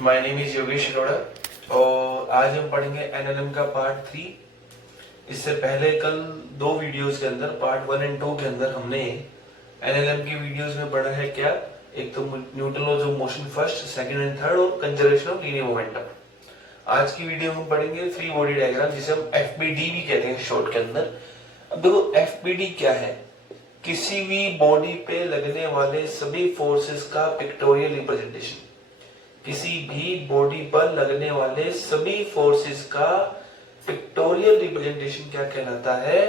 My name is Yogesh Arora और आज हम पढ़ेंगे एनएलएम का पार्ट 3। इससे पहले कल 2 वीडियोस के अंदर पार्ट 1 एंड 2 के अंदर हमने एनएलएम की वीडियोस में पढ़ा है क्या, एक तो Newton laws of motion first, second and third और कंजर्वेशन ऑफ लीनियर मोमेंटम। आज की वीडियो हम पढ़ेंगे फ्री बॉडी डायग्राम, जिसे हम एफबीडी भी कहते हैं शॉर्ट के अंदर। अब देखो एफबीडी क्या है, किसी भी बॉडी पे लगने वाले सभी फोर्सेस का पिक्टोरियल रिप्रेजेंटेशन। किसी भी बॉडी पर लगने वाले सभी फोर्सेस का पिक्टोरियल रिप्रेजेंटेशन क्या कहलाता है?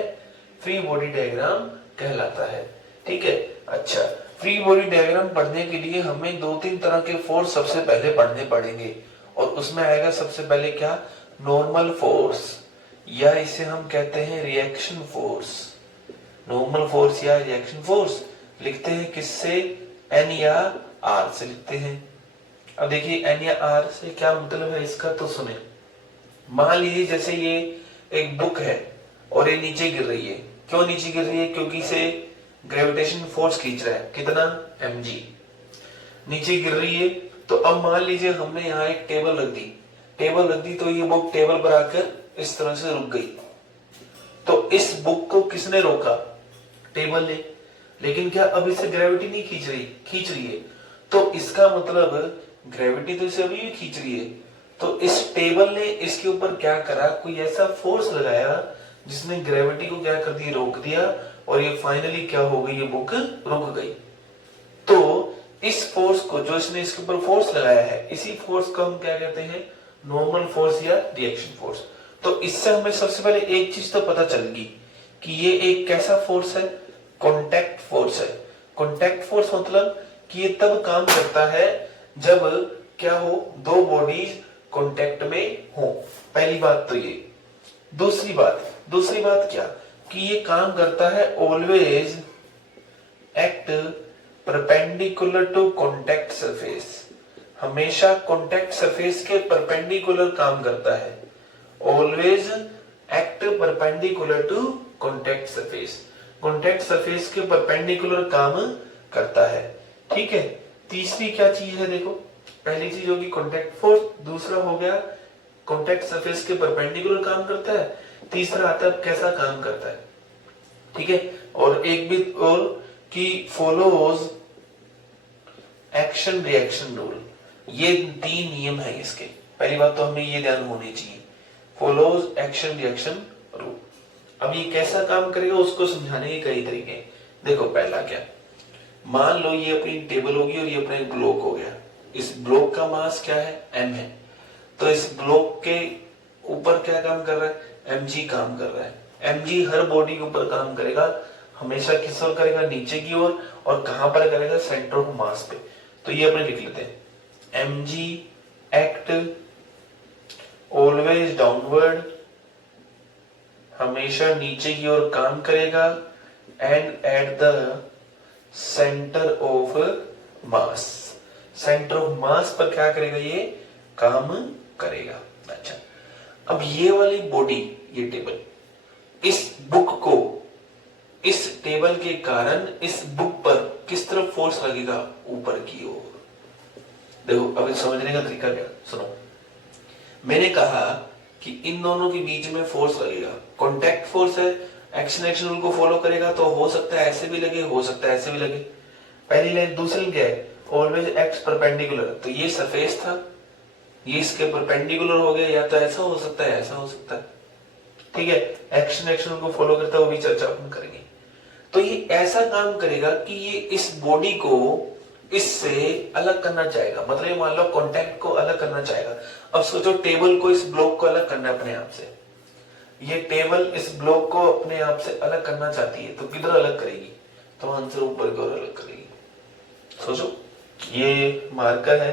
फ्री बॉडी डायग्राम कहलाता है। ठीक है, अच्छा, फ्री बॉडी डायग्राम पढ़ने के लिए हमें 2-3 तरह के फोर्स सबसे पहले पढ़ने पड़ेंगे और उसमें आएगा सबसे पहले क्या? नॉर्मल फोर्स, या इसे हम कहते हैं रिएक्शन फोर्स। नॉर्मल फोर्स या रिएक्शन फोर्स लिखते हैं किससे? एन या आर से लिखते हैं। अब देखिए एन या आर से क्या मतलब है इसका, तो सुने। मान लीजिए जैसे ये एक बुक है और ये नीचे गिर रही है। क्यों नीचे गिर रही है? क्योंकि इसे ग्रेविटेशन फोर्स खींच रहा है। कितना? mg। नीचे गिर रही है तो अब मान लीजिए हमने यहाँ एक टेबल रख दी तो ये बुक टेबल पर आकर इस तरह से रुक गई। तो इस बुक को किसने रोका? टेबल ने। लेकिन क्या अब इसे ग्रेविटी नहीं खींच रही है। तो इसका मतलब ग्रेविटी तो इसे अभी भी खींच रही है। तो इस टेबल ने इसके ऊपर क्या करा? कोई ऐसा फोर्स लगाया जिसने ग्रेविटी को क्या कर दिया? रोक दिया, और ये फाइनली क्या हो गई? ये बुक रुक गई। तो इस फोर्स को, जो इसने इसके ऊपर फोर्स लगाया है, इसी फोर्स को हम क्या कहते हैं? नॉर्मल फोर्स या रिएक्शन फोर्स। तो इससे हमें सबसे पहले एक चीज तो पता चलेगी कि ये एक कैसा फोर्स है? कॉन्टैक्ट फोर्स है। कॉन्टैक्ट फोर्स मतलब कि ये तब काम करता है जब क्या हो? 2 बॉडीज कांटेक्ट में हो। पहली बात तो ये। दूसरी बात क्या? कि ये काम करता है always act perpendicular to contact surface. हमेशा कांटेक्ट सरफेस के परपेंडिकुलर काम करता है। Always act perpendicular to contact surface. Contact surface के परपेंडिकुलर काम करता है। ठीक है। तीसरी क्या चीज है? देखो, पहली चीज होगी कांटेक्ट फोर्स, दूसरा हो गया कांटेक्ट सरफेस के परपेंडिकुलर काम करता है, तीसरा आता है कैसा काम करता है। ठीक है। और एक भी और कि फॉलोज एक्शन रिएक्शन रूल। ये 3 नियम है इसके। पहली बात तो हमें ये ध्यान होनी चाहिए, फॉलोज एक्शन रिएक्शन रूल। अब ये कैसा काम करेगा उसको समझाने के कई तरीके हैं। देखो, पहला क्या, मान लो ये अपनी टेबल होगी और ये अपना एक ब्लॉक हो गया। इस ब्लॉक का मास क्या है? m है। तो इस ब्लॉक के ऊपर क्या काम कर रहा है? mg काम कर रहा है। mg हर बॉडी के ऊपर काम करेगा, हमेशा किस ओर करेगा? नीचे की ओर। और कहां पर करेगा? सेंटर ऑफ मास पे। तो ये अपने लिख लेते हैं, mg एक्ट ऑलवेज डाउनवर्ड, हमेशा नीचे की ओर काम करेगा, and at the centre of mass. Centre of mass पर क्या करेगा? ये काम करेगा। अच्छा, अब ये वाली बॉडी, ये टेबल, इस बुक को, इस टेबल के कारण इस बुक पर किस तरफ फोर्स लगेगा? ऊपर की ओर। देखो, अब समझने का तरीका क्या? सुनो, मैंने कहा कि इन दोनों के बीच में फोर्स लगेगा। कॉन्टैक्ट फोर्स है, एक्शन रूल को फॉलो करेगा तो हो सकता है ऐसे भी लगे, हो सकता है ऐसे भी लगे। पहली लाइन। दूसरी क्या है? Always acts perpendicular. तो ये सरफेस था, ये इसके परपेंडिकुलर हो गया, या तो ऐसा हो सकता है, ऐसा हो सकता है। ठीक है। एक्शन को फॉलो करता है, वो भी चर्चा अपन करेंगे। तो ये ऐसा काम करेगा कि ये इस बॉडी को इससे अलग करना चाहेगा। मतलब ये मान लो कॉन्टैक्ट को अलग करना चाहेगा। अब सोचो, टेबल को इस ब्लॉक को अलग करना है अपने आप से। ये टेबल इस ब्लॉक को अपने आप से अलग करना चाहती है, तो किधर अलग करेगी? तो आंसर ऊपर की ओर अलग करेगी। सोचो, ये मार्कर है,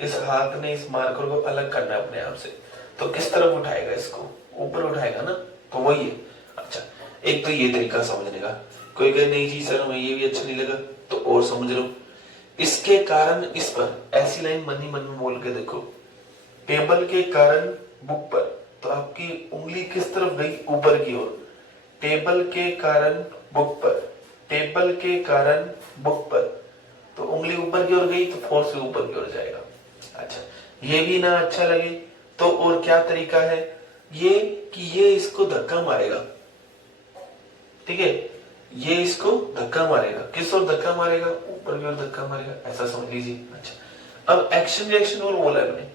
इस हाथ ने इस मार्कर को अलग करना है अपने आप से, तो किस तरफ उठाएगा? इसको ऊपर उठाएगा ना। तो वही है। अच्छा, एक तो ये तरीका समझने का। कोई कहे नहीं जी सर हमें ये भी अच्छा नहीं लगा, तो और समझ लो। इसके कारण इस पर ऐसी लाइन मन ही मन में बोल के देखो, टेबल के कारण बुक पर, तो आपकी उंगली किस तरफ गई? ऊपर की ओर। टेबल के कारण बुक पर, टेबल के कारण बुक पर, तो उंगली ऊपर की ओर गई तो फोर्स भी ऊपर की ओर जाएगा। अच्छा, ये भी ना अच्छा लगे तो और क्या तरीका है, ये कि ये इसको धक्का मारेगा, ठीक है, ये इसको धक्का मारेगा, किस ओर धक्का मारेगा, ऊपर की ओर धक्का मारेगा, ऐसा समझ लीजिए। अच्छा, अब एक्शन रिएक्शन और बोला हमने,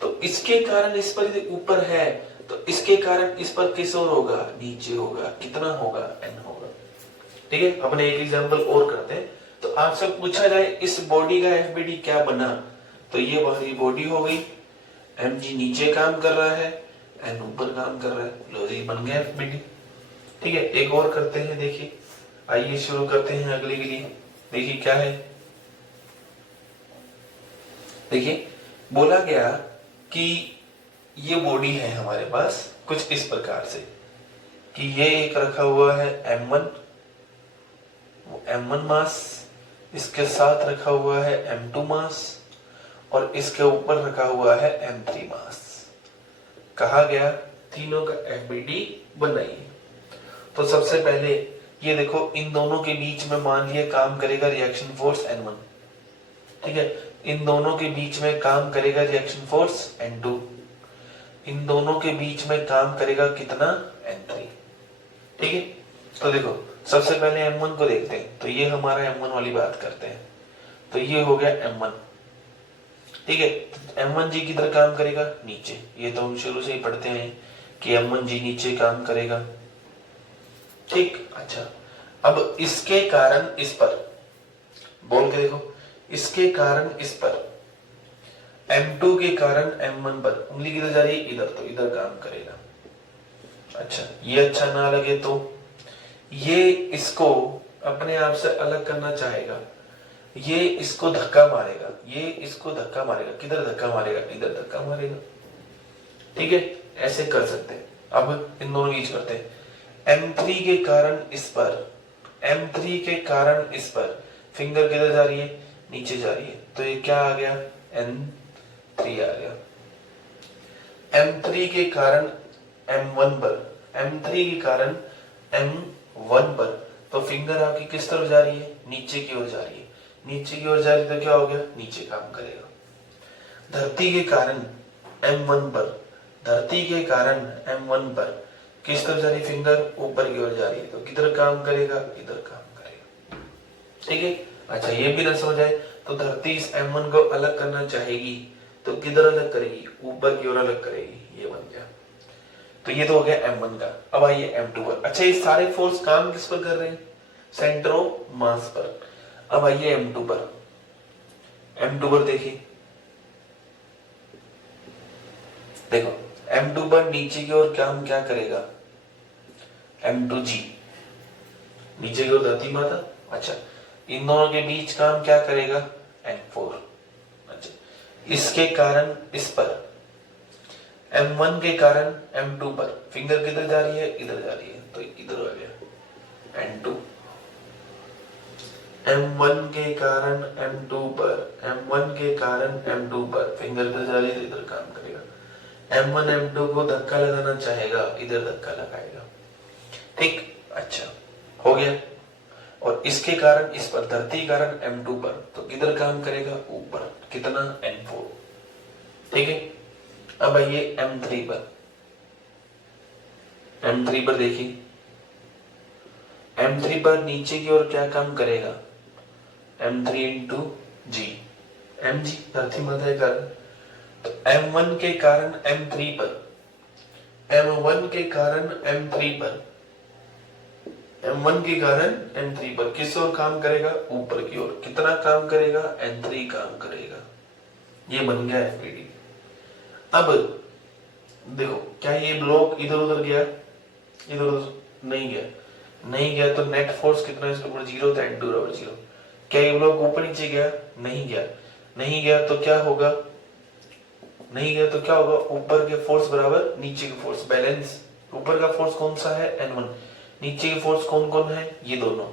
तो इसके कारण इस पर ऊपर है तो इसके कारण इस पर किस ओर होगा, नीचे होगा, कितना होगा, n होगा, ठीक है। अपने एक एग्जांपल और करते हैं। तो आपसे पूछा जाए इस बॉडी का एफबीडी क्या बना, तो ये हमारी बॉडी हो गई, mg नीचे काम कर रहा है, n ऊपर काम कर रहा है, लो जी बन गया एफबीडी, ठीक है। एक और करते हैं, देखिए, आइए शुरू करते हैं अगले के लिए। देखिए क्या है, देखिए बोला गया कि ये बॉडी है हमारे पास कुछ इस प्रकार से कि ये एक रखा हुआ है m1, m1 मास, इसके साथ रखा हुआ है m2 मास और इसके ऊपर रखा हुआ है m3 मास। कहा गया तीनों का एफबीडी बनाइए। तो सबसे पहले ये देखो, इन दोनों के बीच में मान लिया काम करेगा रिएक्शन फोर्स N1, ठीक है। इन दोनों के बीच में काम करेगा रिएक्शन फोर्स N2, इन दोनों के बीच में काम करेगा कितना, N3, ठीक है। तो देखो सबसे पहले M1 को देखते हैं, तो ये हमारा M1 वाली बात करते हैं, तो ये हो गया M1, ठीक है। M1 जी किधर काम करेगा, नीचे, ये तो हम शुरू से ही पढ़ते हैं कि M1 जी नीचे काम करेगा, ठीक। अच्छा, अब इसके कारण इस पर बोल के देखो, इसके कारण इस पर M2 के कारण M1 पर उंगली किधर जा रही है, इधर, तो इधर काम करेगा। अच्छा, ये अच्छा ना लगे तो ये इसको अपने आप से अलग करना चाहेगा, ये इसको धक्का मारेगा, ये इसको धक्का मारेगा, किधर धक्का मारेगा, इधर धक्का मारेगा, ठीक है। ऐसे कर सकते हैं। अब इन दोनों बीच करते हैं, M3 के कारण इस पर, M3 के कारण इस पर फिंगर किधर जा रही है, नीचे जा रही है, तो ये क्या आ गया, N3 आ गया। M3 के कारण M1 पर, M3 के कारण M1 पर, तो फिंगर आपकी किस तरफ जा रही है, नीचे की ओर जा रही है, नीचे की ओर जा रही है, तो क्या हो गया, नीचे काम करेगा। धरती के कारण M1 पर, धरती के कारण M1 पर किस तरफ जा रही फिंगर, ऊपर की ओर जा रही है, तो किधर काम करेगा, इधर काम करेगा, ठीक है। अच्छा, ये भी ना समझ आए तो धरती इस M1 को अलग करना चाहेगी तो किधर अलग करेगी, ऊपर की ओर अलग करेगी, ये बन गया। तो ये तो हो गया M1 का। अब आइए M2 पर। अच्छा, ये सारे फोर्स काम किस पर कर रहे हैं, सेंटर ऑफ मास पर। अब आइए M2 पर। M2 पर देखिए, देखो M2 पर नीचे की ओर काम क्या करेगा, M2G, नीचे की ओर धरती माता। अच्छा, इन दोनों के बीच काम क्या करेगा, M4। अच्छा, इसके कारण इस पर, M1 के कारण M2 पर फिंगर किधर जा रही है, इधर जा रही है, तो इधर आ गया N2। M1 के कारण M2 पर, M1 के कारण M2 पर फिंगर किधर जा रही है, इधर काम करेगा। M1 M2 को धक्का लगाना चाहेगा, इधर धक्का लगाएगा, ठीक। अच्छा, हो गया। और इसके कारण इस पर, धरती कारण M2 पर, तो किधर काम करेगा, ऊपर, कितना, N4, ठीक है। अब आइए M3 पर। M3 पर देखिए, M3 पर नीचे की ओर क्या काम करेगा, M3 इंटू G, mg धरती माता के कारण, तो M1 के कारण M3 पर, M1 के कारण M3 पर, M1 के कारण M3 पर किस ओर काम करेगा, ऊपर की ओर, कितना काम करेगा, N3 काम करेगा। ये बन गया एफबीडी। अब देखो, क्या ये ब्लॉक इधर उधर गया, इधर उधर नहीं गया, नहीं गया तो नेट फोर्स कितना है इसके ऊपर, 0, तो N2 बराबर 0। क्या ये ब्लॉक ऊपर नीचे गया, नहीं गया, नहीं गया तो क्या होगा, नहीं गया तो क्या होगा, ऊपर के फोर्स बराबर नीचे के फोर्स, बैलेंस। ऊपर का फोर्स कौन सा है, N1, नीचे के फोर्स कौन कौन है, ये दोनों,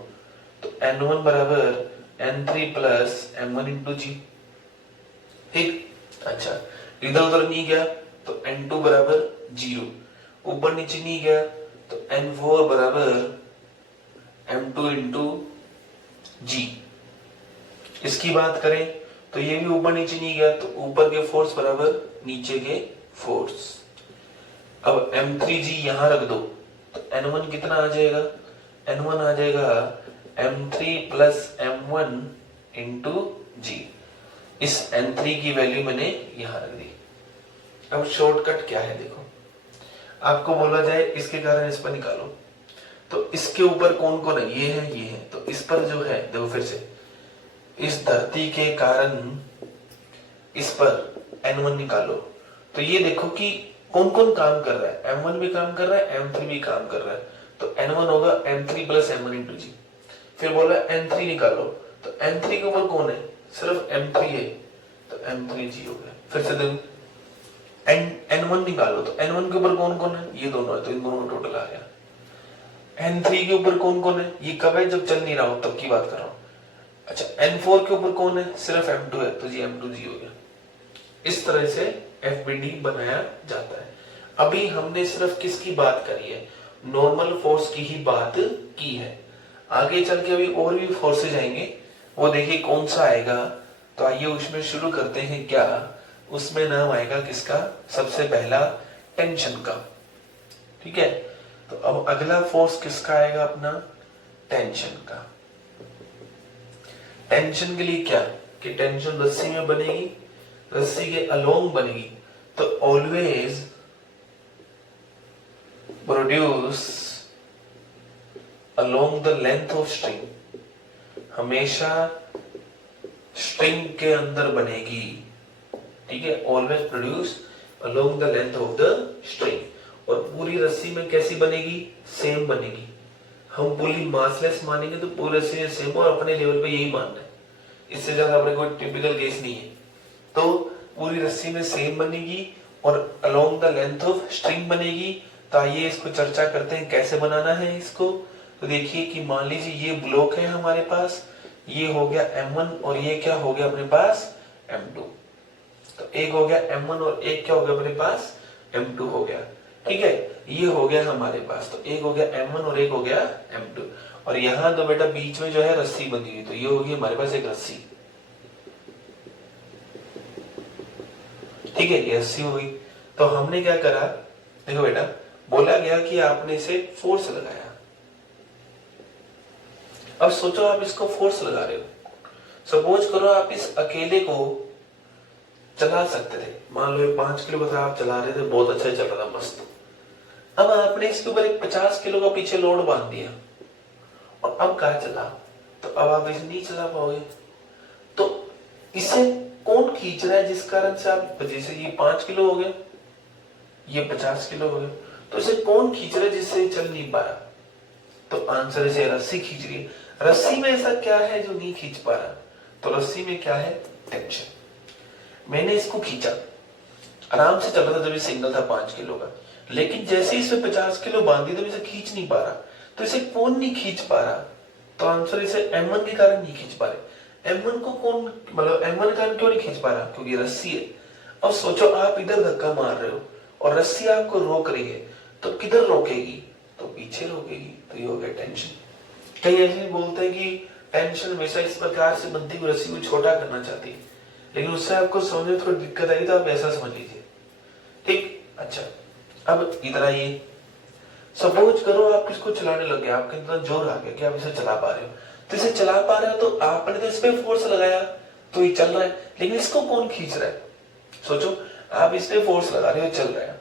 तो N1 बराबर N3 plus M1 into G, ठीक। अच्छा, इधर उधर नहीं गया तो N2 बराबर 0, ऊपर नीचे नहीं गया तो N4 बराबर M2 इंटू G। इसकी बात करें तो ये भी ऊपर नीचे नहीं गया, तो ऊपर के फोर्स बराबर नीचे के फोर्स। अब M3G यहां रख दो तो N1 कितना आ जाएगा, N1 आ जाएगा M3 plus M1 into G। इस N3 की वैल्यू मैंने यहां रख दी। अब शॉर्टकट क्या है देखो, आपको बोला जाए इसके कारण इस पर निकालो, तो इसके ऊपर कौन कौन है, ये है, तो इस पर जो है देखो फिर से, इस धरती के कारण इस पर N1 निकालो, तो ये देखो कि कौन कौन काम कर रहा है, M1 भी काम कर रहा है, M3 भी काम कर रहा है, तो N1 होगा M3 प्लस M1 इंटू जी। फिर बोला N3 निकालो, तो N3 के ऊपर कौन है, सिर्फ M3 है, तो M3G हो गया। फिर से देखो N1 निकालो, तो N1 के ऊपर कौन कौन है, ये दोनों है, तो इन दोनों का टोटल आ गया। N3 के ऊपर कौन कौन है, ये कब है, जब चल नहीं रहा हो तब की बात कर रहा हूं। अच्छा N4 के ऊपर कौन है, सिर्फ M2 है, तो जी M2G हो गया। इस तरह से FBD बनाया जाता है। अभी हमने सिर्फ किसकी बात करी है, नॉर्मल फोर्स की ही बात की है। आगे चल के अभी और भी फोर्सेज आएंगे, वो देखिए कौन सा आएगा। तो आइए उसमें शुरू करते हैं। क्या उसमें नाम आएगा किसका, सबसे पहला टेंशन का। ठीक है, तो अब अगला फोर्स किसका आएगा, अपना टेंशन का। टेंशन के लिए क्या कि टेंशन रस्सी में बनेगी, रस्सी के अलोंग बनेगी, तो always produce along the length of string, हमेशा स्ट्रिंग के अंदर बनेगी। ठीक है, always produce along the length of the string. और पूरी रस्सी में कैसी बनेगी, सेम बनेगी। हम पूरी मासलेस मानेंगे तो पूरे रस्सी सेम, और अपने लेवल पे यही मानना है, इससे ज्यादा अपने कोई टिपिकल केस नहीं है। तो पूरी रस्सी में सेम बनेगी और along the length of string बनेगी। तो आइए इसको चर्चा करते हैं कैसे बनाना है इसको। तो देखिए कि मान लीजिए ये ब्लॉक है हमारे पास, ये हो गया M1 और ये क्या हो गया अपने पास M2। तो एक हो गया M1 और एक क्या हो गया अपने पास M2 हो गया। ठीक है, ये हो गया हमारे पास, तो एक हो गया M1 और एक हो गया M2। और यहाँ तो बेटा बीच में जो है रस्सी बनी हुई, तो ये होगी हमारे पास एक रस्सी। ठीक है, ये रस्सी हो गई। तो हमने क्या करा, देखो बेटा बोला गया कि आपने इसे फोर्स लगाया। अब सोचो आप इसको फोर्स लगा रहे हो, सपोज करो आप इस अकेले को चला सकते थे, मान लो 5 किलो का आप चला रहे थे, बहुत अच्छा चल रहा था, मस्त। अब आपने इसके ऊपर एक 50 किलो का पीछे लोड बांध दिया और अब कहा चला, तो अब आप इसे नहीं चला पाओगे। तो इसे कौन खींच रहा है, जिस कारण से आप, जैसे ये 5 किलो हो गया, ये 50 किलो हो गया, तो इसे कौन खींच रहा है जिससे चल नहीं पा रहा। तो आंसर इसे रस्सी खींच रही है। रस्सी में ऐसा क्या है जो नहीं खींच पा रहा, तो रस्सी में क्या है, टेंशन। मैंने इसको खींचा, आराम से चल रहा था जब ये सिंगल था 5 किलो का, लेकिन जैसे ही इसमें 50 किलो बांधी तो इसे खींच नहीं पा रहा। तो इसे कौन नहीं खींच पा रहा, तो आंसर इसे M1 के कारण नहीं खींच पा रहे। M1 को कौन, मतलब M1 के कारण क्यों नहीं खींच पा रहा, क्योंकि रस्सी है। अब सोचो आप इधर धक्का मार रहे हो और रस्सी आपको रोक रही है, तो किधर रोकेगी, तो पीछे रोकेगी। तो ये हो गया टेंशन। कई ऐसे बोलते हैं कि टेंशन हमेशा इस प्रकार से बनती है, रस्सी को छोटा करना चाहती है, लेकिन उससे आपको समझने में थोड़ी दिक्कत आएगी, तो आप ऐसा समझ लीजिए। ठीक, अच्छा अब इधर आइए। सपोज करो आप इसको चलाने लग गए, आपके अंदर जोर आ गया कि आप इसे चला पा रहे हो। तो इसे चला पा रहे हो तो आपने तो इस पे फोर्स लगाया, तो ये चल रहा है, लेकिन इसको कौन खींच रहा है। सोचो आप इस पे फोर्स लगा रहे हो, चल रहा है,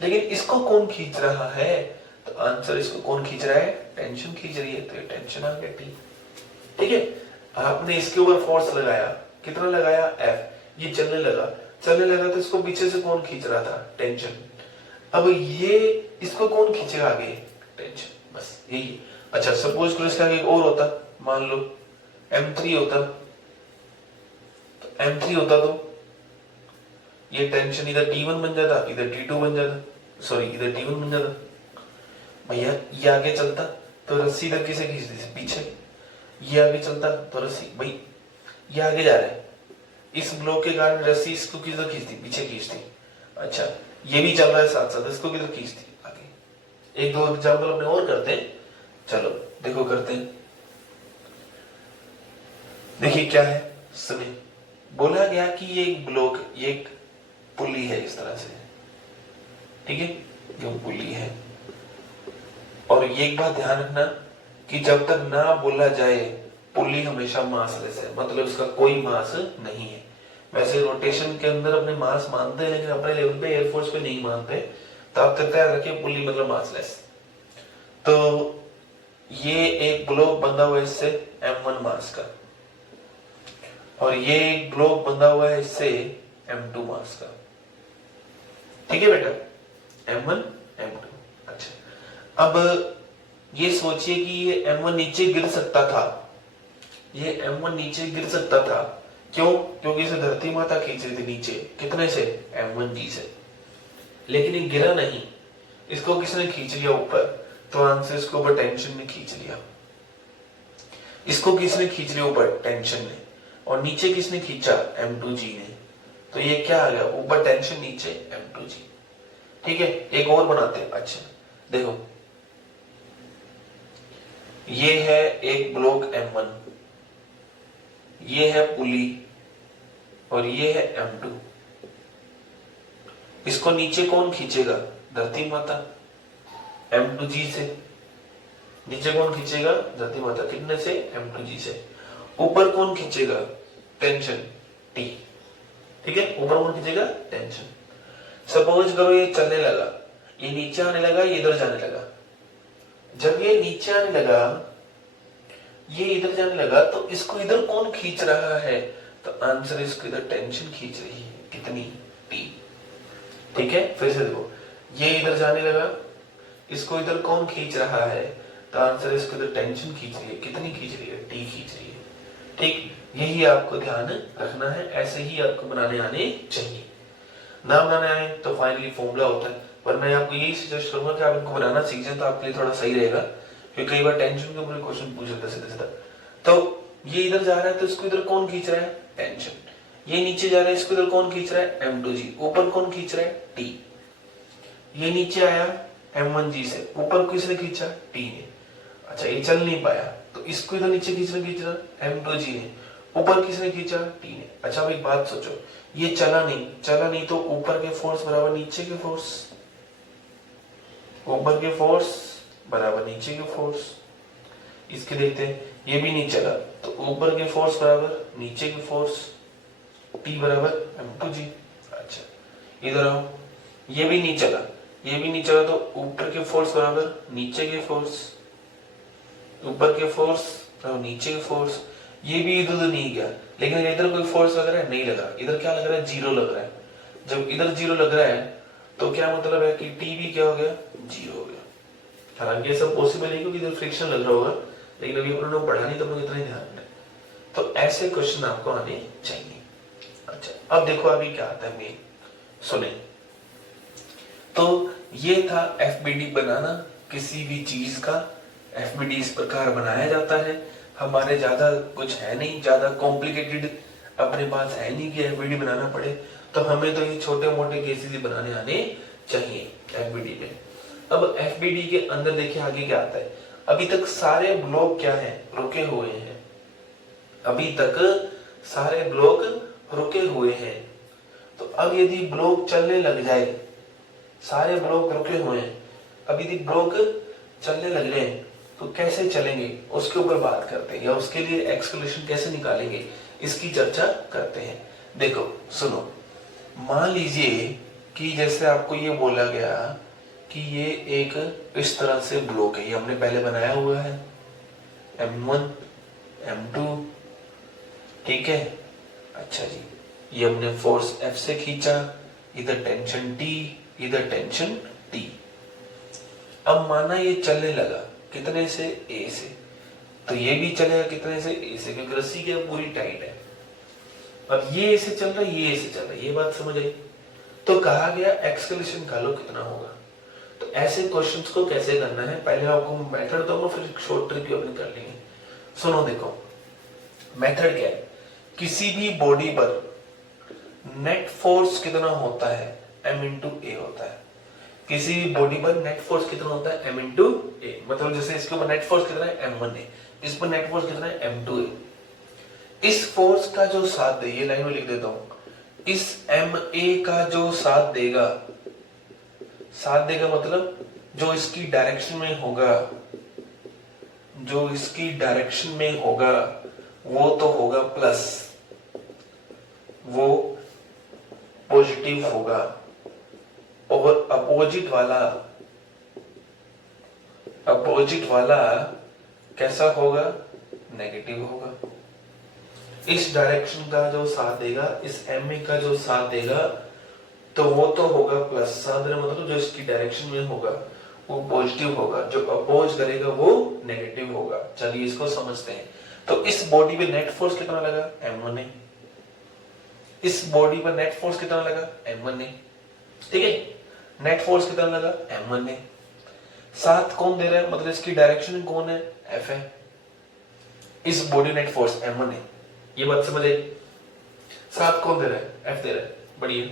लेकिन इसको कौन खींच रहा है, तो आंसर इसको कौन खींच रहा है, टेंशन खींच रही है। तो ये टेंशन आ गया। ठीक है, आपने इसके ऊपर फोर्स लगाया, कितना लगाया, F, ये चलने लगा तो इसको पीछे से कौन खींच रहा था, टेंशन। अब ये इसको कौन खींचेगा आगे, टेंशन, बस यही। अच्छा सपोज करो इसका एक और होता, मान लो M3 होता, तो M3 होता तो ये टेंशन इधर T1 बन जाता, इधर T2 बन जाता, सॉरी इधर T1 बन जाता। भैया ये आगे चलता तो रस्सी इधर किसे खींचती, पीछे। ये आगे चलता तो रस्सी, भाई ये आगे जा रहा है, इस ब्लॉक के कारण रस्सी इसको किधर खींचती, पीछे खींचती। अच्छा ये भी चल रहा है साथ साथ, इसको किधर खींचती, आगे। एक दो एग्जांपल अपने और करते हैं, चलो देखो करते हैं। देखिए क्या है, सुनिए। बोला गया कि ये एक ब्लॉक, ये एक पुली है इस तरह से, ठीक है, ये पुली है। और ये एक बात ध्यान रखना कि जब तक ना बोला जाए पुली हमेशा मासलेस है, मतलब इसका कोई मास नहीं है। वैसे रोटेशन के अंदर अपने मास मानते हैं, लेकिन अपने लेवल पे एयरफोर्स पे नहीं मानते, तो आप तक याद रखिए पुली मतलब मासलेस। तो ये एक ब्लॉक बंधा हुआ है इससे m1 मास का, और ये एक ब्लॉक बंधा हुआ है इससे m2 मास का, ठीक है बेटा, m1 m2। अच्छा, अब ये सोचिए कि ये m1 नीचे गिर सकता था, ये m1 नीचे गिर सकता था, क्यों? क्योंकि इसे धरती माता खींच रही थी नीचे, कितने से? m1g से। लेकिन ये गिरा नहीं, इसको किसने खींच लिया ऊपर? तो आंसर इसको ऊपर टेंशन ने खींच लिया। इसको किसने खींच लिया ऊपर? टेंशन ने। और नीचे किसने खींचा? m2g ने। तो ये क्या आ गया? ऊपर टेंशन, नीचे m2g। ठीक है, एक और बनाते हैं। अच्छा देखो, ये है एक ब्लॉक m1, ये है पुली, और ये है m2। इसको नीचे कौन खींचेगा? धरती माता, m2g से। नीचे कौन खींचेगा? धरती माता। कितने से? m2g से। ऊपर कौन खींचेगा? Tension, t। ठीक है, ऊपर कौन खींचेगा? टेंशन। सपोज करो ये चलने लगा, ये नीचे आने लगा, ये इधर जाने लगा। जब ये नीचे आने लगा, ये इधर जाने लगा, तो इसको इधर कौन खींच रहा है? तो आंसर इसको इधर टेंशन खींच रही है। कितनी? t। ठीक है, फिर से देखो, ये इधर जाने लगा, इसको इधर कौन खींच रहा है? तो आंसर इसको इधर टेंशन खींच रही है। कितनी खींच रही है? t खींच रही है। ठीक, यही आपको ध्यान रखना है, ऐसे ही आपको बनाने आने चाहिए। ना बनाने आए तो फाइनली फॉर्मूला होता है, पर मैं आपको यही सजेस्ट करूंगा कि आप इनको बनाना सीख जाए तो आपके लिए थोड़ा सही रहेगा, क्योंकि कई बार टेंशन के ऊपर क्वेश्चन पूछ लेते सीधा सीधा। तो ये इधर जा रहा है, तो इसको इधर कौन खींच रहा है? टेंशन। ये नीचे जा रहा है, इसको इधर कौन खींच रहा है? m2g। ऊपर कौन खींच रहा है? t। ये नीचे आया m1g से, ऊपर किसने खींचा? t ने। अच्छा, ये चल नहीं पाया, तो इसको इधर नीचे किसने खींचा? m2g ने। ऊपर किसने खींचा? t ने। अच्छा, अब एक बात सोचो, ये चला नहीं तो ऊपर के फोर्स बराबर नीचे के फोर्स, ऊपर के फोर्स बराबर नीचे के फोर्स। इसके देखते हैं, ये भी नहीं चला, तो ऊपर के फोर्स बराबर नीचे के फोर्स, T बराबर m2g। अच्छा, इधर आओ, ये भी नहीं चला, तो ऊपर के फोर्स बराबर नीचे के फोर्स, ऊपर के फोर्स बराबर नीचे के फोर्स। ये भी इधर नहीं गया, लेकिन इधर कोई फोर्स लग रहा है? नहीं लगा। इधर क्या लग रहा है? जीरो लग रहा है। जब इधर जीरो लग रहा है, तो क्या मतलब है कि टी भी क्या हो गया? जीरो हो गया। हालांकि ये सब पॉसिबल नहीं, क्योंकि इधर फ्रिक्शन लग रहा होगा, लेकिन अभी उन्होंने पढ़ा नहीं, तो मुझे इतना ही ध्यान रखना है। तो ऐसे क्वेश्चन आपको आने चाहिए। अच्छा, अब देखो अभी क्या आता है मेन, सुने। तो ये था FBD बनाना किसी भी चीज का। FBD इस प्रकार बनाया जाता है। हमारे ज्यादा कुछ है नहीं, ज्यादा कॉम्प्लिकेटेड अपने पास है नहीं कि FBD बनाना पड़े, तो हमें तो ये छोटे मोटे केसेस ही बनाने आने चाहिए FBD में। अब FBD के अंदर देखिए आगे क्या आता है। अभी तक सारे ब्लॉक क्या है? रुके हुए हैं। अभी तक सारे ब्लॉक रुके हुए हैं। तो अब यदि ब्लॉक चलने लग जाए, सारे ब्लॉक रुके हुए हैं, अब यदि ब्लॉक चलने लग जाए तो कैसे चलेंगे उसके ऊपर बात करते हैं, या उसके लिए एक्सप्लेनेशन कैसे निकालेंगे इसकी चर्चा करते हैं। देखो सुनो, मान लीजिए कि जैसे आपको ये बोला गया कि ये एक इस तरह से ब्लॉक है, ये हमने पहले बनाया हुआ है m1 m2, ठीक है। अच्छा जी, ये हमने फोर्स F से खींचा, इधर टेंशन T, इधर टेंशन T। अब माना ये चलने लगा, कितने से? A से। तो ये भी चलेगा कितने से? A से, क्योंकि रस्सी क्या पूरी टाइट है। अब ये A से चल रहा है, ये A से चल रहा है, ये बात समझ आई। तो कहा गया एक्सेलरेशन निकालो कितना होगा। तो ऐसे क्वेश्चंस को कैसे करना है, पहले आपको मेथड दूंगा, फिर शॉर्ट ट्रिक अपने कर लेंगे। सुनो देखो, मेथड क्या है। किसी भी बॉडी पर नेट फोर्स कितना होता है? m इंटू ए होता है। किसी भी बॉडी पर नेट फोर्स कितना होता है? m इंटू ए। मतलब जैसे इसके ऊपर नेट फोर्स कितना है? m1 है, इस पर नेट फोर्स कितना है? m2 है। इस फोर्स का जो साथ दे, ये लाइन में लिख देता हूं, इस MA का जो साथ देगा मतलब जो इसकी डायरेक्शन में होगा, जो इसकी डायरेक्शन में होगा वो तो होगा प्लस, वो पॉजिटिव होगा, और अपोजिट वाला कैसा होगा, नेगेटिव होगा। इस डायरेक्शन का जो साथ देगा, इस MA का जो साथ देगा तो वो तो होगा प्लस, साथ देना मतलब जो इसकी डायरेक्शन में होगा वो पॉजिटिव होगा, जो अपोज करेगा वो नेगेटिव होगा। चलिए इसको समझते हैं। तो इस बॉडी पे नेट फोर्स कितना लगा, M1 है। इस बॉडी पर नेट फोर्स कितना लगा, M1 है, ठीक है। नेट फोर्स कितना लगा, M1 है। साथ कौन दे रहा है, मतलब इसकी डायरेक्शन कौन है, F है। इस बॉडी नेट फोर्स M1 है, ये बात समझे। साथ कौन दे रहा है, F दे रहा है, बढ़िया।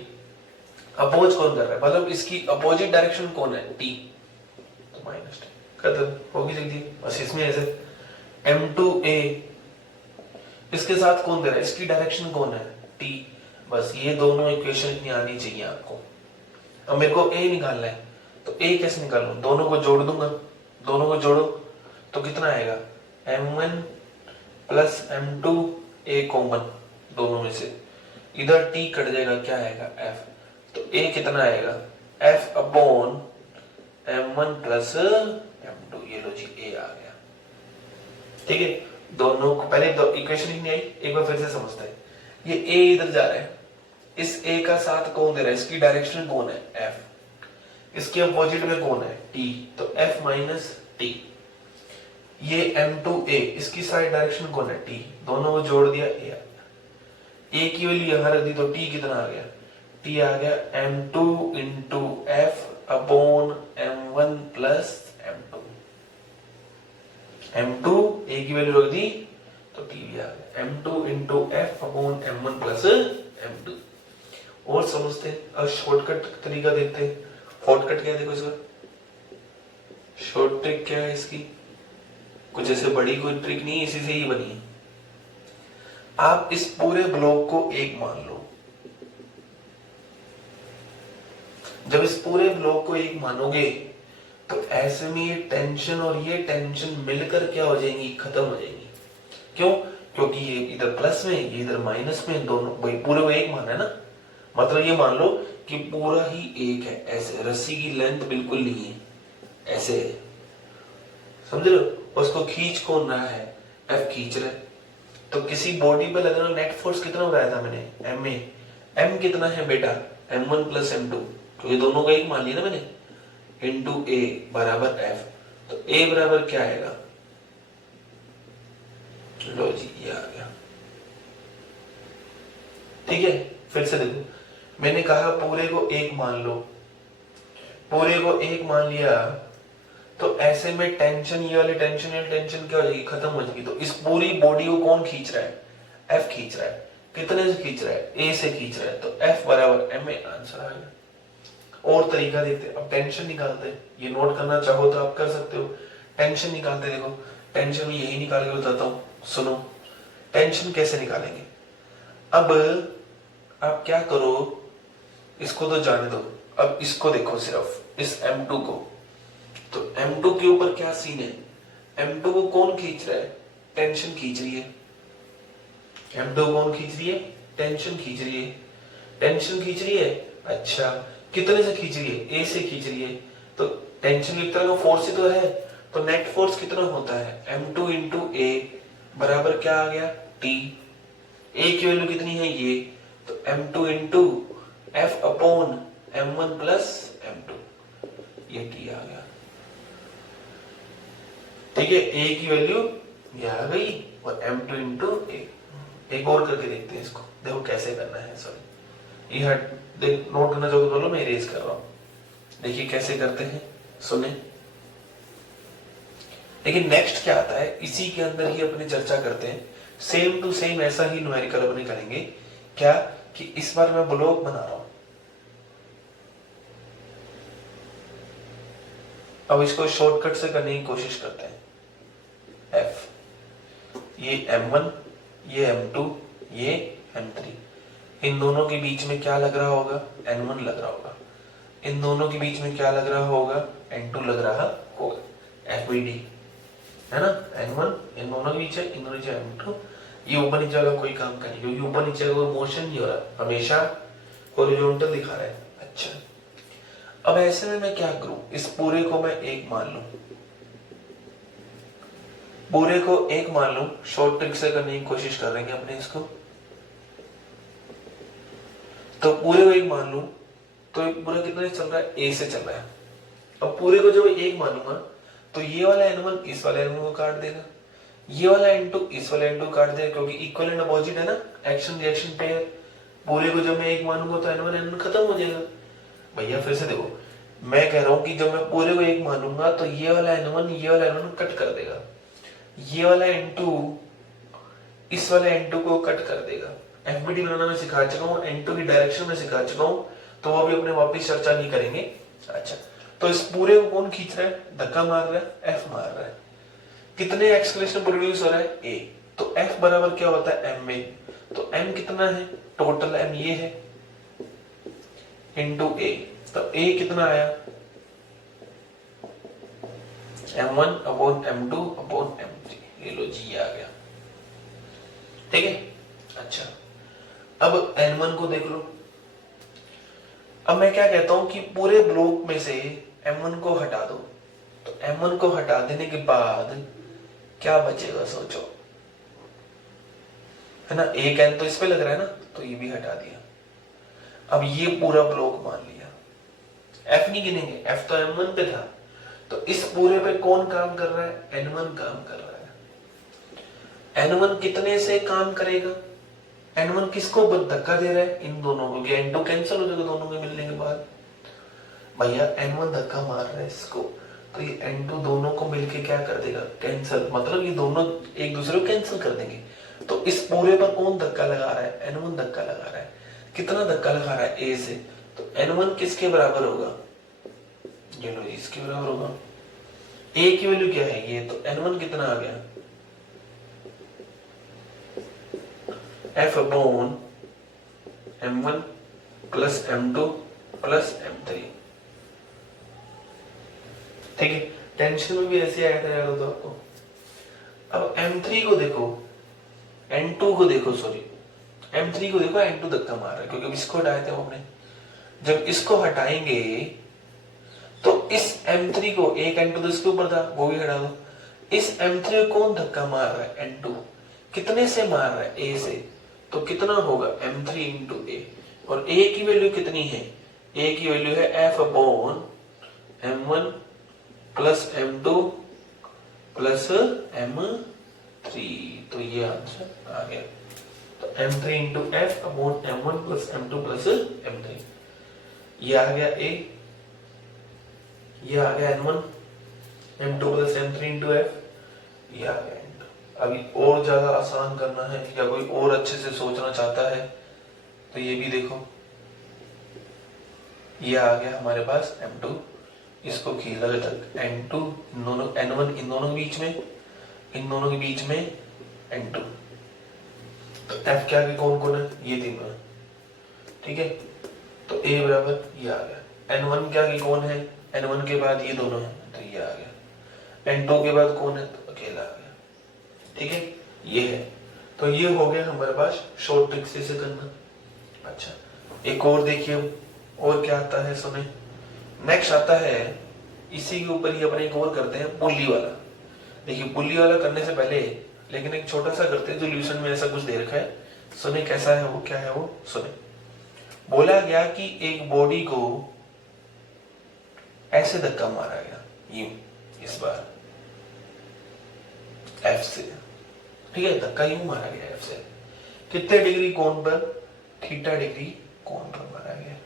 अपोज कौन कर रहा है, मतलब इसकी अपोजिट डायरेक्शन कौन है, T, तो माइनस T, खत्म, होगी जल्दी। बस इसमें ऐसे M2A, इसके साथ कौन दे रहा है, इसकी डायरेक्शन कौन है, T, बस ये दोनों इक्वेशन इतनी आनी चाहिए आपको। अब मेरे को A निकालना है, तो A कैसे निकालूं, दोनों को जोड़ दूंगा, दोनों को जोड़ो तो कितना आएगा, M1 plus M2, A common दोनों में से, इधर T कट जाएगा, क्या आएगा, F, तो A कितना आएगा, F upon M1 plus M2, ये लो जी A आ गया, ठीक है। दोनों को पहले दो इक्वेशन ही नहीं आई, एक बार फिर से समझते हैं। ये A इधर जा रहा है, इस A का साथ कौन दे रहा है, इसकी डायरेक्शन कौन है, F, इसके अपोजिट में कौन है, T, तो F माइनस T। ये M2A, इसकी साइड डायरेक्शन कौन है, T, दोनों को जोड़ दिया, A की वैल्यू यहां रख दी तो T कितना आ गया, T आ गया M2 into F upon M1 plus M2। M2 A की वैल्यू रख दी तो T भी आ गया, M2 into F upon M1 plus M2। और समझते हैं, अब शॉर्टकट तरीका देखते हैं। शॉर्टकट क्या है, देखो इसका शॉर्ट ट्रिक क्या है इसकी, कुछ ऐसे बड़ी कोई ट्रिक नहीं, इसी से ही बनी है। आप इस पूरे ब्लॉक को एक मान लो, जब इस पूरे ब्लॉक को एक मानोगे तो ऐसे में ये टेंशन और ये टेंशन मिलकर क्या हो जाएंगी, खत्म हो जाएंगी। क्यों, क्योंकि ये इधर प्लस में, ये इधर माइनस में, दोनों भाई पूरे को एक माना है ना, मतलब ये मान लो कि पूरा ही एक है, ऐसे रस्सी की लेंथ बिल्कुल नहीं है, ऐसे है, समझ लो। उसको खींच कौन रहा है, F खींच रहा है। तो किसी बॉडी पे लगना नेट फोर्स कितना बताया था मैंने, MA, M कितना है बेटा, M1 प्लस M2, तो ये दोनों का एक मान लिया ना मैंने, इंटू A बराबर F, तो A बराबर क्या आएगा, लो जी ये आ गया, ठीक है। फिर से देखो, मैंने कहा पूरे को एक मान लो, पूरे को एक मान लिया तो ऐसे में टेंशन, ये वाली टेंशन क्या हो जाएगी, खत्म हो जाएगी। तो इस पूरी बॉडी को कौन खींच रहा है, F खींच रहा है। कितने से खींच रहा है, A से खींच रहा है, तो F बराबर MA, आंसर आ गया। और तरीका देखते, अब टेंशन निकालते, ये नोट करना चाहो तो आप कर सकते हो। टेंशन निकालते, देखो टेंशन में यही निकाल के बताता हूं, सुनो टेंशन कैसे निकालेंगे। अब आप क्या करो, इसको तो जाने दो, अब इसको देखो, सिर्फ इस M2 को, तो M2 के ऊपर क्या सीन है, M2 को कौन खींच रहा है, टेंशन खींच रही है। M2 कौन खींच रही है, टेंशन खींच रही है, टेंशन खींच रही है। अच्छा, कितने से खींच रही है, A से खींच रही है, तो टेंशन एक तरह का फोर्स ही तो है, तो नेट फोर्स कितना होता है, M2 इंटू A बराबर क्या आ गया, T। A की वैल्यू कितनी है ये, तो M2 into F upon M1 plus M2, ये T आ गया, ठीक है। A की वैल्यू ये आ गई और M2 इंटू A। एक और करके देखते हैं इसको, देखो कैसे करना है, सॉरी ये देख, नोट करना चाहो तो बोलो, मैं इरेज कर रहा हूं। देखिए कैसे करते हैं, सुने। लेकिन नेक्स्ट क्या आता है, इसी के अंदर ही अपने चर्चा करते हैं, सेम टू सेम ऐसा ही न्यूमेरिकल अपने करेंगे। क्या कि इस बार मैं ब्लॉक बना रहा हूं, अब इसको शॉर्टकट से करने की कोशिश करते हैं। F, ये M1, ये M2, ये M3। इन दोनों के बीच में क्या लग रहा होगा? N1 लग रहा होगा। इन दोनों के बीच में क्या लग रहा होगा? N2 लग रहा होगा। FVD है ना, N1 इन दोनों के बीच है, इन दोनों के बीच M2। ये ऊपर नीचे वाला कोई काम का नहीं, क्योंकि ऊपर नीचे का कोई मोशन नहीं हो रहा, हमेशा हॉरिजॉन्टल दिखा रहा है। अच्छा, अब ऐसे में मैं क्या करूं? इस पूरे को मैं एक मान लूं, पूरे को एक मान लूं। शॉर्ट ट्रिक से करने की कोशिश करेंगे अपने इसको। तो पूरे को एक मान लूं, तो पूरा कितना चल रहा है? ए से चल रहा है। अब पूरे को जब एक मानूंगा तो ये वाला N1 इस वाले N1 को काट देगा, ये वाला N2 इस वाले N2 काट देगा, क्योंकि इक्वल एंड अपोजिट है ना, एक्शन रिएक्शन पेयर। पूरे को जब मैं एक मानूंगा तो N1 N1 खत्म हो जाएगा। भैया फिर से देखो, मैं कह रहा हूं कि जब मैं पूरे को एक मानूंगा तो ये वाला N1 ये वाला N1 कट कर देगा, ये वाला N2 इस वाले N2 को कट कर देगा। FBD बनाना मैं सिखा चुका हूँ, N2 की डायरेक्शन में सिखा चुका हूँ, तो वो भी अपने वापस चर्चा नहीं करेंगे। अच्छा, तो इस पूरे को कौन खींच रहा है? धक्का मार रहा है, F मार रहा है। कितने एक्सलेशन प्रोड्यूस हो रहा है? A। तो F बराबर क्या होता है? M में। तो M कितना है? टोटल M ये है इंटू A। तो A कितना आया? M1 upon M2 upon M3। ये लो जी आ गया, ठीक है। अच्छा, अब N1 को देख लो। अब मैं क्या कहता हूं कि पूरे ब्लॉक में से M1 को हटा दो। तो M1 को हटा देने के बाद क्या बचेगा? सोचो, है ना, एक N तो इस पे लग रहा है ना, तो ये भी हटा दिया। अब ये पूरा ब्लॉक मान लिया, F नहीं गिनेंगे, F तो M1 पे था। तो इस पूरे पे कौन काम कर रहा है? N1 काम कर रहा है। N1 कितने से काम करेगा? N1 किसको धक्का दे रहा है? इन दोनों को। N2 कैंसिल हो जाएगा दोनों के मिलने के बाद। भैया N1 धक्का मार रहा है इसको, तो ये N2 दोनों को मिलके क्या कर देगा? कैंसिल। मतलब ये दोनों एक दूसरे को कैंसिल कर देंगे। तो इस पूरे पर कौन धक्का लगा रहा है? N1 धक्का लगा रहा है। कितना धक्का लगा रहा है? A से। तो N1 किसके बराबर होगा? ये लो, इसके बराबर होगा। A की वैल्यू क्या है? ये। तो N1 कितना आ गया? F upon M1 plus M2 plus M3। ठीक है, टेंशन में भी ऐसे आया था यार तो आपको। अब M3 को देखो, N2 को देखो, सॉरी M3 को देखो, N2 धक्का मार रहा है क्योंकि इसको हटाए थे हमने। जब इसको हटाएंगे तो इस M3 को, एक N2 तो इसके ऊपर था, वो भी हटा दो। इस M3 को कौन धक्का मार रहा है? N2। कितने से मार रहा है? A से। तो कितना होगा? M3 into A। और A की वैल्यू कितनी है? A की वैल्यू है F upon M1 plus M2 plus M3। तो ये आंसर आ गया। तो M3 into F upon M1 plus M2 plus M3। ये आ गया A, ये आ गया N1 M2 plus M3 into F, ये आ गया N2। अभी और ज्यादा आसान करना है या कोई और अच्छे से सोचना चाहता है तो ये भी देखो, ये आ गया हमारे पास M2, इसको खींच लगे तक N2, इन दोनों N1 इन दोनों के बीच में, इन दोनों के बीच में N2। तो F क्या कौन कौन है? ये तीनों है, ठीक है। तो A बराबर ये आ गया। N1 क्या कौन है? N1 के बाद ये दोनों है, तो ये आ गया। N2 के बाद कौन है? तो अकेला आ गया, ठीक है। ये है, तो ये हो गया हमारे पास शॉर्ट ट्रिक से करना। अच्छा, एक और देखिए, और क्या आता है सुने। नेक्स्ट आता है, इसी के ऊपर ही अपने एक और करते हैं, पुल्ली वाला। देखिए, पुल्ली वाला करने से पहले लेकिन एक छोटा सा करते हैं, जो ल्यूशन में ऐसा कुछ दे रखा है। सुने कैसा है वो, क्या है वो सुने। बोला गया कि एक बॉडी को ऐसे धक्का मारा गया, यूं, इस बार F से, ठीक है। धक्का यूं मारा गया F से। कितने डिग्री कोण पर? थीटा डिग्री कोण पर मारा गया,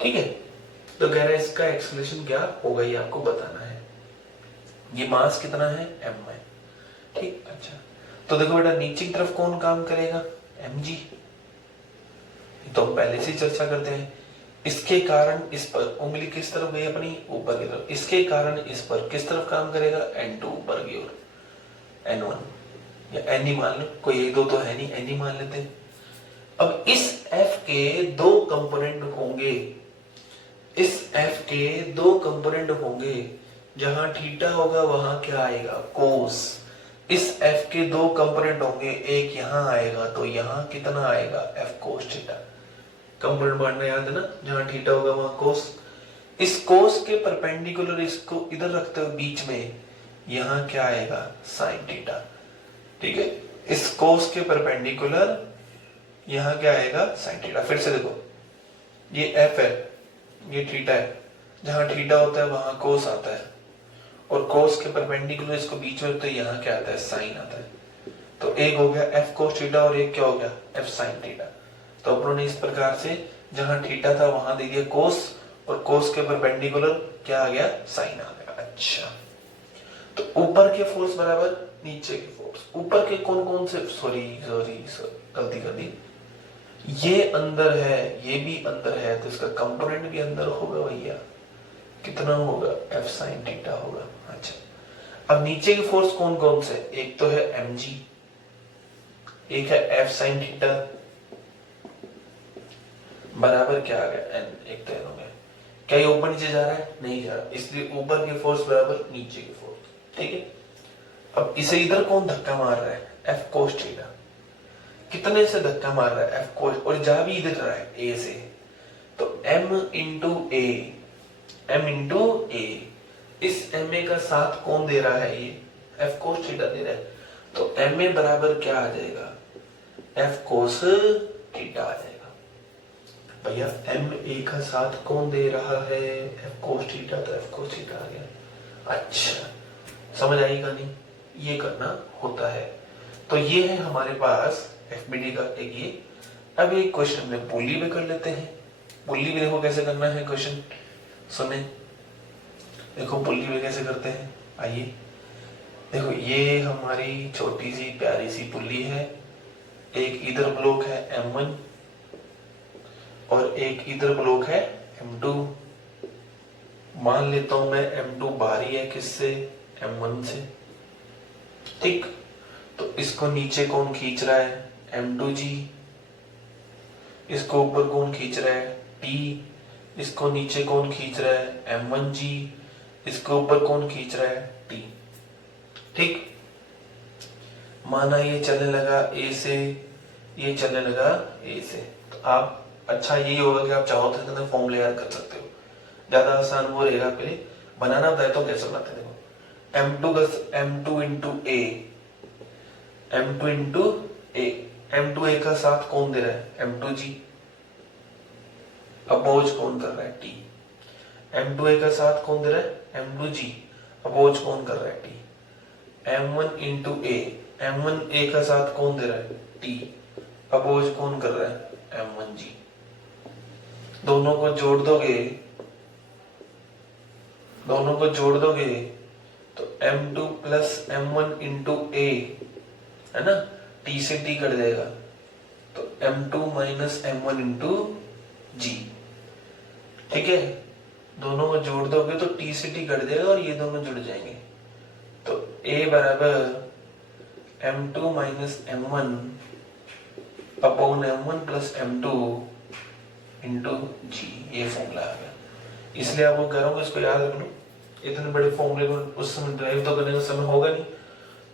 ठीक है। तो कह रहा है इसका एक्सेलरेशन क्या होगा, ये आपको बताना है। ये मास कितना है? M है, ठीक। अच्छा, तो देखो बेटा, नीचे की तरफ कौन काम करेगा? mg। तो हम पहले से चर्चा करते हैं। इसके कारण इस पर उंगली किस तरफ गई अपनी? ऊपर की तरफ। इसके कारण इस पर किस तरफ काम करेगा? N2 ऊपर की ओर, N1 या एन ही मान लो, कोई एक दो तो है नहीं, एन ही मान लेते हैं। अब इस एफ के दो कंपोनेंट होंगे, इस एफ के दो कंपोनेंट होंगे, जहां थीटा होगा वहां क्या आएगा, कोस। इस एफ के दो कंपोनेंट होंगे, एक यहां आएगा तो यहां कितना आएगा, एफ कोस थीटा। कंपोनेंट बांटना याद है ना, जहां थीटा होगा वहां कोस। इस कोस के परपेंडिकुलर इसको इधर रखते हुए बीच में यहां क्या आएगा, साइन थीटा। ठीक है, इस कोस के परपेंडिकुलर यहां क्या आएगा, साइन थीटा। फिर से देखो, ये एफ है, ये थीटा है, जहां थीटा होता है वहां कोस आता है, और कोस के परपेंडिकुलर इसको बीच में, तो यहाँ क्या आता है, साइन आता है। तो एक हो गया एफ कोस थीटा और एक क्या हो गया, एफ साइन थीटा। तो अपनों ने इस प्रकार से जहां थीटा था वहां दे दिया कोस, और कोस के परपेंडिकुलर क्या आ गया, साइन आ गया। अच्छा, तो ऊपर के फोर्स बराबर नीचे के फोर्स। ऊपर के कौन कौन से, सॉरी गलती कर दी, ये अंदर है, ये भी अंदर है, तो इसका कंपोनेंट भी अंदर होगा भैया। कितना होगा, एफ साइन थीटा होगा। अच्छा, अब नीचे के फोर्स कौन कौन से, एक तो है mg, एक है एफ साइन थीटा, बराबर क्या आ गया, n, एक तो n हो गया। क्या ये ऊपर नीचे जा रहा है, नहीं जा रहा, इसलिए ऊपर के फोर्स बराबर नीचे के फोर्स। ठीक है, अब इसे इधर कौन धक्का मार रहा है, एफ कोस थीटा। कितने से धक्का मार रहा है, एफ कोस, और जा भी इधर रहा है, ए से, तो m इंटू ए, m इंटू ए। इस ma का साथ कौन दे रहा है, ये एफ कोस थीटा दे रहा है, तो ma बराबर क्या आ जाएगा, एफ कोस थीटा आ जाएगा। भैया ma का साथ कौन दे रहा है, एफ कोस थीटा, तो एफ कोस थीटा आ गया। अच्छा, समझ आई कहानी, ये करना होता है। तो ये है हमारे पास एफबीडी का एक ये। अब एक क्वेश्चन में पुल्ली में कर लेते हैं। पुल्ली में देखो कैसे करना है क्वेश्चन, सुने, देखो पुल्ली में कैसे करते हैं। आइए देखो, ये हमारी छोटी सी प्यारी सी पुल्ली है, एक इधर ब्लॉक है M1 और एक इधर ब्लॉक है M2। मान लेता हूं मैं M2 बाहरी है किससे, M1 से। ठीक, तो इसको नीचे कौन खींच रहा है, M2G। इसको ऊपर कौन खींच रहा है, T। इसको नीचे कौन खींच रहा है, M1G। इसके ऊपर कौन खींच रहा है, T। ठीक, माना ये चलने लगा A से, ये चलने लगा A से, तो आप, अच्छा यही होगा कि आप चाहो तो फॉर्मूला याद कर सकते हो, ज्यादा आसान वो रहेगा। पहले बनाना बताए तो कैसे बनाते हैं, देखो M2 into A, M2 into A, M2 A का साथ कौन दे रहा है, M2G। अपोज कौन कर रहा है, T। M2A का साथ कौन दे रहा है, M2G। अपोज कौन कर रहा है, T। M1 into A, M1A का साथ कौन दे रहा है, T। अपोज कौन कर रहा है, M1G। दोनों को जोड़ दोगे, दोनों को जोड़ दोगे तो M2 plus M1 into A है ना, T से T कट जाएगा, तो M2 minus M1 into G। ठीक है, दोनों को जोड़ दोगे तो T से T कट जाएगा और ये दोनों जुड़ जाएंगे, तो A बराबर M2 minus M1 upon M1 plus M2 into G। ये फॉर्मूला आ गया, इसलिए आपको कह रहा हूँ इसको याद रख लो। इतने बड़े फॉर्मूले को उस समय ड्राइव तो करने का समय होगा नहीं,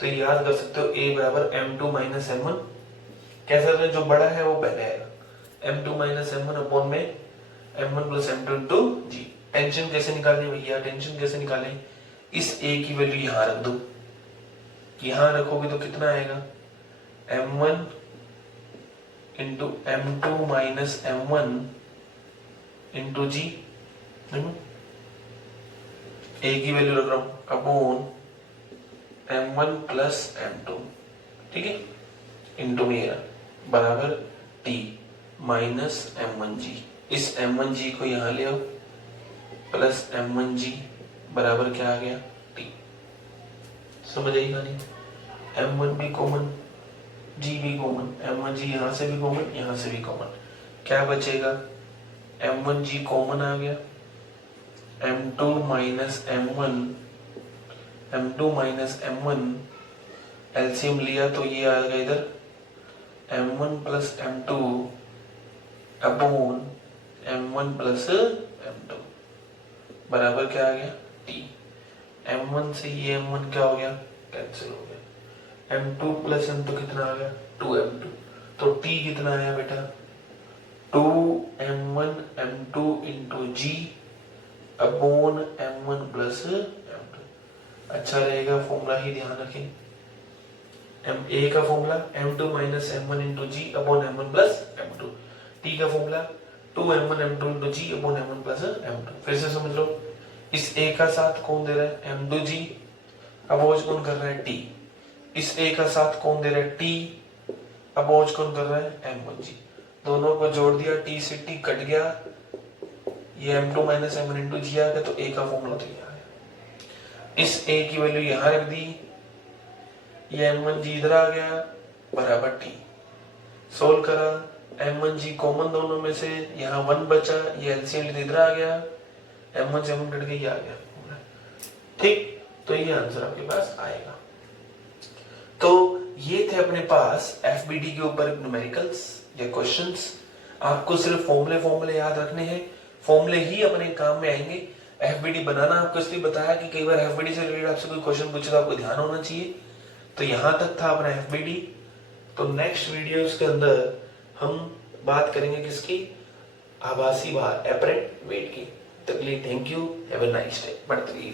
तो ये याद कर सकते हो, A बराबर M2 माइनस M1। कैसे, जो बड़ा है वो पहले आएगा, M2 माइनस M1 अपॉन में M1 plus M2 into G। Tension कैसे निकालनी भैया, टेंशन कैसे निकालें, इस A की वैल्यू यहां रख दो, यहां रखोगे तो कितना आएगा, M1 into M2 minus M1 into G। A की वैल्यू रख रहा हूं अपॉन M1 प्लस M2, ठीक है, इंटू मेरा बराबर T माइनस M1G। इस M1G को यहां ले आओ, प्लस M1G बराबर क्या आ गया, T। समझ आई कहानी, M1 भी कॉमन, G भी कॉमन, M1G यहां से भी कॉमन, यहां से भी कॉमन, क्या बचेगा, M1G कॉमन आ गया, M2 minus M1, M2 minus M1, LCM लिया तो ये आ गया इधर m1 plus m2 upon m1 plus m2 बराबर क्या आ गया t। m1 से ये m1 क्या हो गया कैंसिल हो गया। m2 प्लस m2 कितना आ गया 2m2। तो t कितना आया बेटा 2m1 m2 into g upon m1 plus m2। अच्छा रहेगा फॉर्मूला ही ध्यान रखें। a का formula m2 minus m1 into g upon m1 plus m2। t का formula 2m1 m2 into g upon m1 plus m2। फिर से समझ लो इस a का साथ कौन दे रहा है m2 जी अपोज कौन कर रहा है t। इस a का साथ कौन दे रहा है t अपोज कौन कर रहा है m1 जी। दोनों को जोड़ दिया t से t कट गया ये m2 माइनस m1 इंटू जी आ गया तो a का फॉर्मूला तो ये आ गया। इस a की वैल्यू यहां रख दी ये m1 जी इधर आ गया बराबर t। सोल्व करा m1 जी कॉमन दोनों में से यहाँ 1 बचा ये एलसीएम इधर आ गया m1 से m1 कट गया ये आ गया ठीक। तो ये आंसर आपके पास आएगा। तो ये थे अपने पास एफबीडी के ऊपर न्यूमेरिकल्स या क्वेश्चंस। आपको सिर्फ फॉर्मूले याद रखने हैं, फॉर्मूले ही अपने काम में आएंगे। एफबीडी बनाना आपको इसलिए बताया कि कई बार एफबीडी से रिलेटेड आपसे कोई क्वेश्चन पूछे तो आपको ध्यान होना चाहिए। तो यहां तक था अपना एफबीडी। तो नेक्स्ट वीडियोस के अंदर हम बात करेंगे किसकी आभासी भार एपरेंट वेट की। तक के लिए thank you, have a nice day. बढ़ते रहिए।